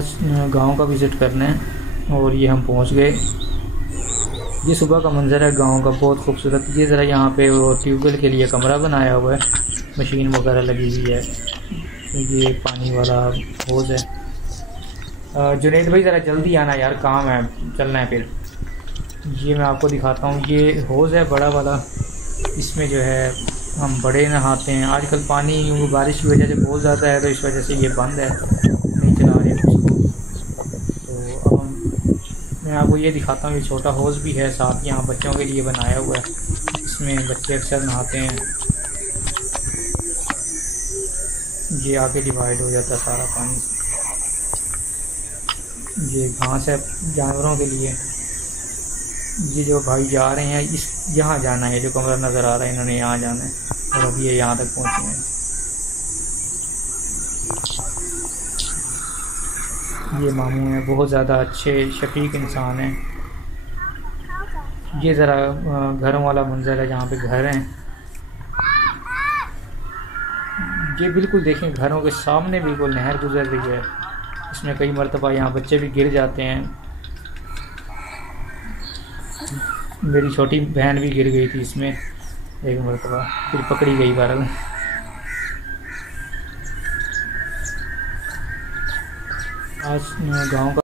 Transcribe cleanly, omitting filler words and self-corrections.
आज गांव का विज़िट करना है और ये हम पहुंच गए। ये सुबह का मंज़र है गांव का, बहुत खूबसूरत। ये ज़रा यहाँ पे वो ट्यूबवेल के लिए कमरा बनाया हुआ है, मशीन वगैरह लगी हुई है। ये पानी वाला हौज़ है। जुनैद भाई ज़रा जल्दी आना यार, काम है, चलना है फिर। ये मैं आपको दिखाता हूँ, ये हौज़ है बड़ा वाला। इसमें जो है हम बड़े नहाते हैं। आजकल पानी बारिश की वजह से बहुत ज़्यादा है, तो इस वजह से ये बंद है, नहीं चला रहे उसको। तो मैं आपको ये दिखाता हूँ, ये छोटा हौज़ भी है साथ, यहाँ बच्चों के लिए बनाया हुआ है। इसमें बच्चे अक्सर नहाते हैं। ये आगे डिवाइड हो जाता है सारा पानी। ये घास है जानवरों के लिए। ये जो भाई जा रहे हैं, इस यहाँ जाना है, जो कमरा नज़र आ रहा है इन्होंने यहाँ जाना है, और अभी ये यहाँ तक पहुँचे हैं। ये मामू हैं, बहुत ज़्यादा अच्छे शफीक इंसान हैं। ये ज़रा घरों वाला मंजर है, जहाँ पे घर हैं। ये बिल्कुल देखें, घरों के सामने बिल्कुल नहर गुजर रही है। इसमें कई मरतबा यहाँ बच्चे भी गिर जाते हैं। मेरी छोटी बहन भी गिर गई थी इसमें एक मरतबा, फिर पकड़ी गई बहरहाल। आज गांव का